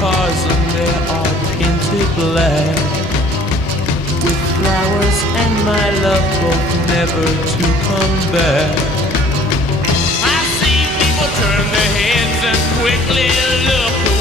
cars and they are painted black with flowers and my love hope never to come back. I see people turn their heads and quickly look away.